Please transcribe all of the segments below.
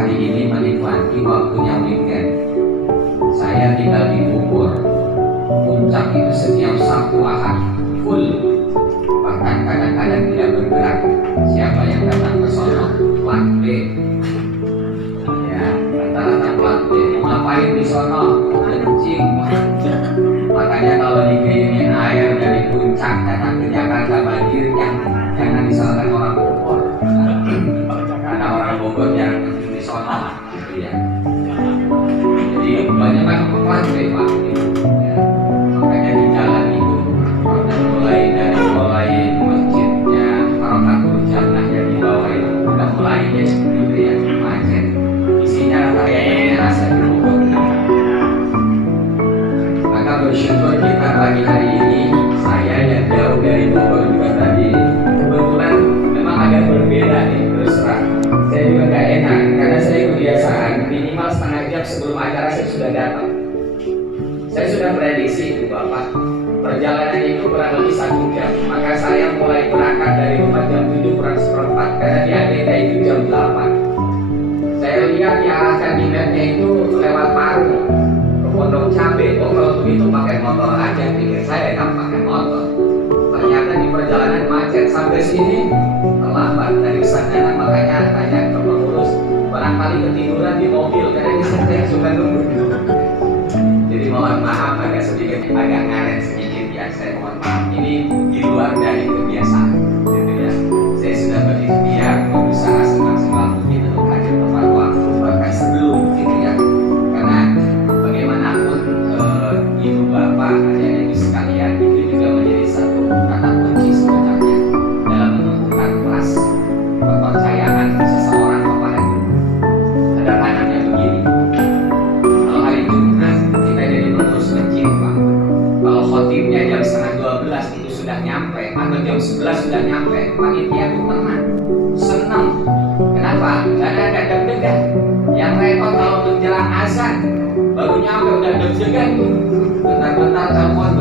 hari ini menikmati waktunya weekend. Saya tinggal di Bogor. Puncak itu setiap Sabtu Ahad full, bahkan kadang-kadang tidak bergerak. Siapa yang datang ke sono? Plat B. Ya, rata-rata plat B. Mau ngapain di sono? Kencing. Makanya kalau dikirimin air dari puncak datang ke Jakarta banjir, jangan disalahkan orang Bogor. Karena orang Bogor jarang kencing di sono. Ya. Jadi banyak kan plat B, Pak. Ya. Makanya di jalan itu mulai masjidnya Harokatul Jannah yang di bawah itu udah mulai gitu ya, macet. Isinya kayaknya rasa di Bogor. Maka bersyukur kita pagi hari ini, saya yang jauh dari Bogor juga tadi kebetulan memang agak berbeda nih, terus terang. Saya juga gak enak karena saya kebiasaan minimal setengah jam sebelum acara saya sudah datang. Saya sudah prediksi itu Bapak, perjalanan itu kurang lebih 1 jam. Maka saya mulai berangkat dari rumah jam 7 kurang seperempat, karena di agenda itu jam 8. Saya lihat yang akan di mapnya itu lewat Parung ke Pondok Cabe. Oh kalau begitu pakai motor aja, pikir saya kan pakai motor. Ternyata di perjalanan macet sampai sini terlambat dari sana. Makanya tanya ke pengurus, barangkali ketiduran di mobil karena ini saya suka nunggu. Jadi mohon maaf agak ngaret sedikit ya, saya mohon maaf. Ini di luar dari kebiasaan, gitu ya. Saya sudah berikhtiar berusaha semaksimal mungkin untuk hadir tepat waktu bahkan sebelum, gitu ya. Karena bagaimanapun ibu bapak adik-adik sekalian itu juga menjadi satu kata kunci sebenarnya dalam menentukan kelas kepercayaan seseorang kepada guru. Sederhananya begini. Kalau hari Jumat kita jadi pengurus masjid, Pak. Kalau khotibnya jam setengah 12 itu sudah nyampe, atau jam 11 sudah nyampe, panitia itu tenang, senang. Kenapa? Karena ada deg-degan. Yang repot kalau menjelang azan baru nyampe udah deg-degan tuh. Bentar-bentar telepon.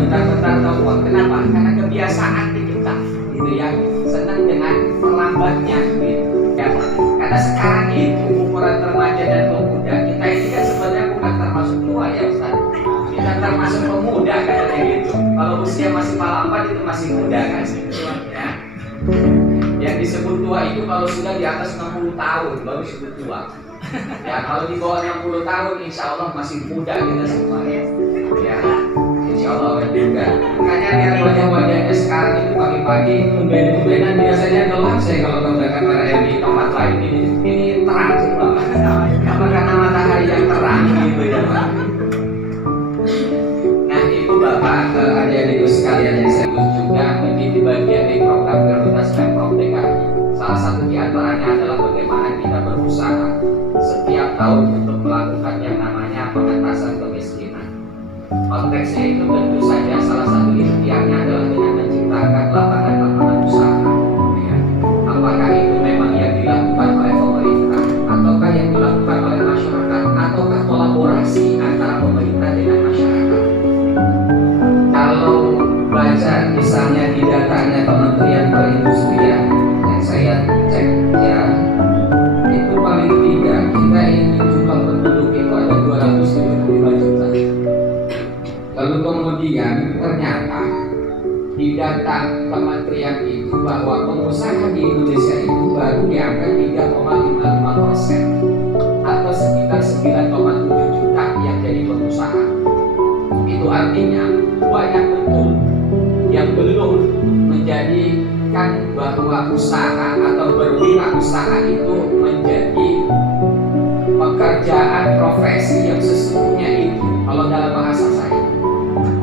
Kenapa? Karena kebiasaan di kita, gitu ya. Senang dengan terlambatnya, gitu. Ya, karena sekarang itu ukuran remaja dan pemuda kita ini kan sebenarnya bukan termasuk tua ya Ustaz. Kita termasuk pemuda katanya gitu. Kalau usia masih 44 itu masih muda kan ya. Yang disebut tua itu kalau sudah di atas 60 tahun baru disebut tua. Ya kalau di bawah 60 tahun insya Allah masih muda kita semua ya. Insya Allah juga. Makanya lihat wajah-wajahnya sekarang itu pagi-pagi tumben-tumbenan biasanya gelap. Saya kalau menggunakan air di tempat lain ini terang semua. Apa karena matahari yang terang gitu ya Pak. Nah itu Bapak adik-adik sekalian yang saya juga menjadi bagian dari program prioritas Pemprov DKI. Salah satu di antaranya adalah bagaimana kita berusaha setiap tahun untuk melakukan yang namanya pengentasan kemiskinan. Konteksnya itu tentu saja salah satu ikhtiarnya adalah dengan menciptakan lapangan-lapangan usaha. Ya. Apakah itu memang yang dilakukan oleh pemerintah, ataukah yang dilakukan oleh masyarakat, ataukah kolaborasi antara pemerintah dengan masyarakat? Kalau baca misalnya di datanya Kementerian Perindustrian yang saya cek ya, itu paling tidak kita ini jumlah penduduk itu ada 275 juta. Lalu kemudian ternyata di data kementerian itu bahwa pengusaha di Indonesia itu baru di angka 3,55% atau sekitar 9,7 juta yang jadi pengusaha. Itu artinya banyak betul yang belum menjadikan bahwa usaha atau berwirausaha itu menjadi pekerjaan profesi yang sesungguhnya itu. Kalau dalam bahasa saya,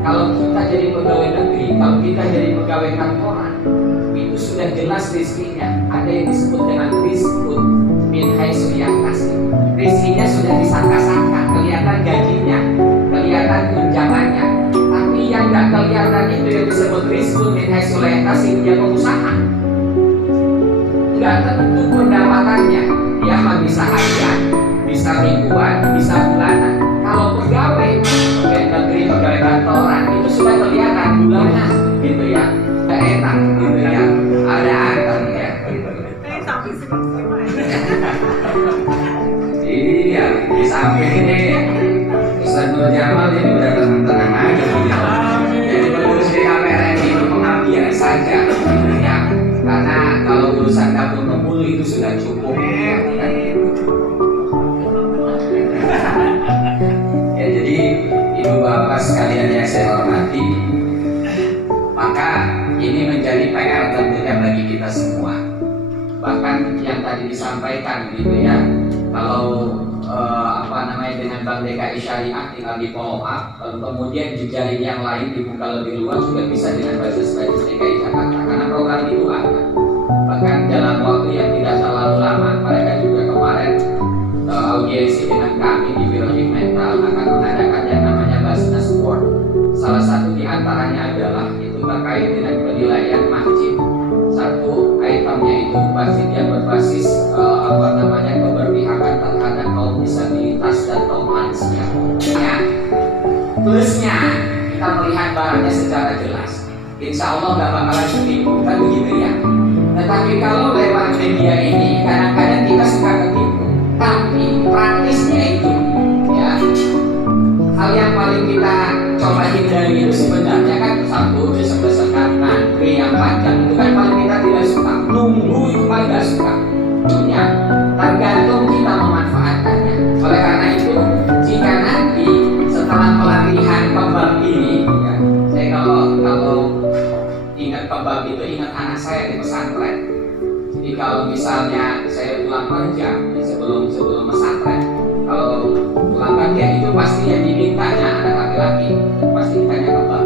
kalau kita jadi pegawai negeri, kalau kita jadi pegawai kantoran, itu sudah jelas rizkinya. Ada yang disebut dengan rizkun min haitsu yahtasib. Rizkinya sudah disangka-sangka, kelihatan gajinya, kelihatan tunjangannya. Tapi yang nggak kelihatan itu yang disebut rizkun min haitsu yahtasib, dia pengusaha. Nggak tentu pendapatannya, dia mah bisa harian, bisa mingguan, bisa bulanan. Kalau pegawai negeri, pegawai kantoran itu sudah kelihatan bulanan, gitu ya, nggak enak, gitu ya, ada ya. Gitu. Ini dia di samping ini Ustaz Nur Jamal ini udah tenang-tenang aja gitu. Jadi pengurus DKPRN itu pengabdian saja gitu ya. Karena kalau urusan dapur kebun itu sudah cukup kan gitu. Ya jadi ibu bapak sekalian yang saya hormati, maka ini menjadi PR tentunya bagi kita semua. Bahkan yang tadi disampaikan gitu ya, kalau dengan Bank DKI Syariah tinggal di follow up, kemudian jejaring yang lain dibuka lebih luas juga bisa dengan basis DKI Jakarta, karena program itu ada. Bahkan dalam waktu yang tidak terlalu lama, mereka juga kemarin audiensi dengan kami di Biro Mental akan mengadakan yang namanya Business Award. Salah satu di antaranya adalah itu terkait dengan penilaian masjid. Satu itemnya itu masjid yang berbasis keberpihakan terhadap kaum disabilitas dan kaum lansia. Ya. Plusnya kita melihat barangnya secara jelas. Insya Allah nggak bakalan ketipu, kan begitu ya. Tetapi kalau lewat media ini kadang-kadang kita suka ketipu. Tapi praktisnya itu, ya, hal yang paling kita coba hindari itu sebenarnya kan satu desek-desekan ngantri yang panjang itu kan paling kita tidak suka. Nunggu itu paling tidak suka. Ya, tergantung kita memanfaatkannya. Oleh karena itu, jika nanti setelah pelatihan pebab ini, ya, saya kalau ingat pebab itu ingat anak saya di pesantren. Jadi kalau misalnya saya pulang kerja sebelum pesantren, kalau pulang kerja itu pasti yang dimintanya anak laki-laki pasti ditanya kebab.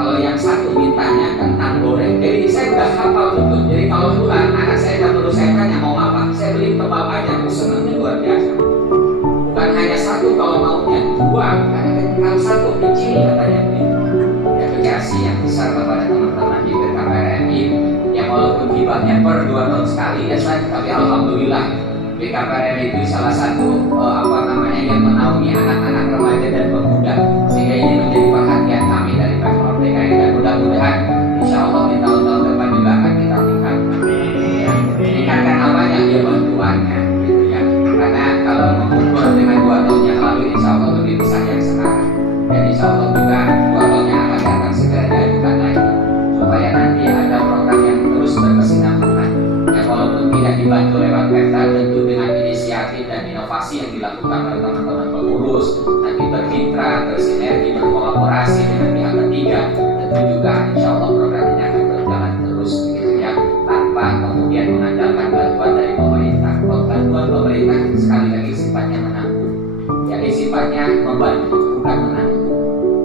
Kalau yang satu mintanya kentang goreng. Jadi saya udah hafal betul. Jadi kalau pulang anak saya nggak perlu saya tanya mau apa, saya beli kebab aja. Aku senangnya luar biasa. Bukan hanya satu, kalau maunya dua. Kalau satu kecil katanya begitu. Ya kasih yang besar kepada teman-teman di BKPRMI yang walaupun hibahnya per 2 tahun sekali ya saya, tapi alhamdulillah BKPRMI itu salah satu yang menaungi anak-anak remaja dan pemuda, sehingga ini menjadi perhatian kami dari Pemprov DKI dan mudah-mudahan insya Allah di tahun-tahun depan juga akan kita tingkatkan. Ya, tingkatkan apanya? Ya bantuannya gitu ya. Karena kalau mengukur dengan 2 tahun yang lalu insya Allah lebih besar yang sekarang. Dan insya Allah juga 2 tahun yang akan datang segera diajukan lagi supaya nanti ada program yang terus berkesinambungan. Ya walaupun tidak dibantu lewat Pemda, tentu dengan inisiatif dan inovasi yang dilakukan oleh teman-teman pengurus, nanti bermitra, bersinergi, berkolaborasi dengan pihak ketiga, tentu juga insya Allah program ini akan berjalan terus gitu ya, tanpa kemudian mengandalkan bantuan dari pemerintah. Kalau bantuan pemerintah sekali lagi sifatnya menanggung, jadi sifatnya membantu bukan menanggung.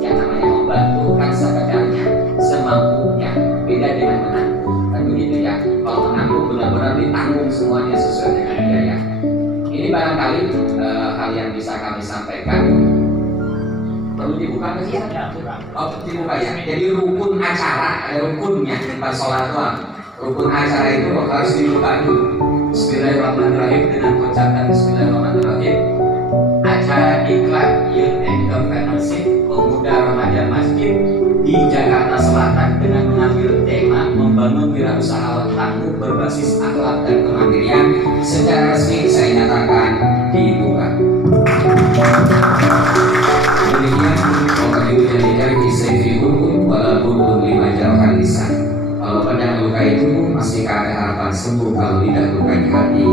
Yang namanya membantu kan sekedarnya, semampunya, beda dengan menanggung, kan begitu ya. Kalau menanggung benar-benar ditanggung semuanya sesuai dengan biaya. Ini barangkali hal yang bisa kami sampaikan. Perlu dibuka nggak sih? Oh, dibuka ya. Jadi rukun acara, ada rukunnya pas sholat doang. Rukun acara itu harus dibuka dulu. Bismillahirrahmanirrahim, dengan mengucapkan Bismillahirrahmanirrahim. Acara iklan Youth and Entrepreneurship Pemuda Remaja Masjid di Jakarta Selatan dengan mengambil tema membangun wirausaha tangguh berbasis akhlak dan kemandirian secara resmi saya nyatakan dibuka. Kemudian pokoknya jadi dari Isaifiun walaupun 5 jauhan lisan. Kalau pedang luka itu masih ada harapan sembuh, kalau tidak luka di hati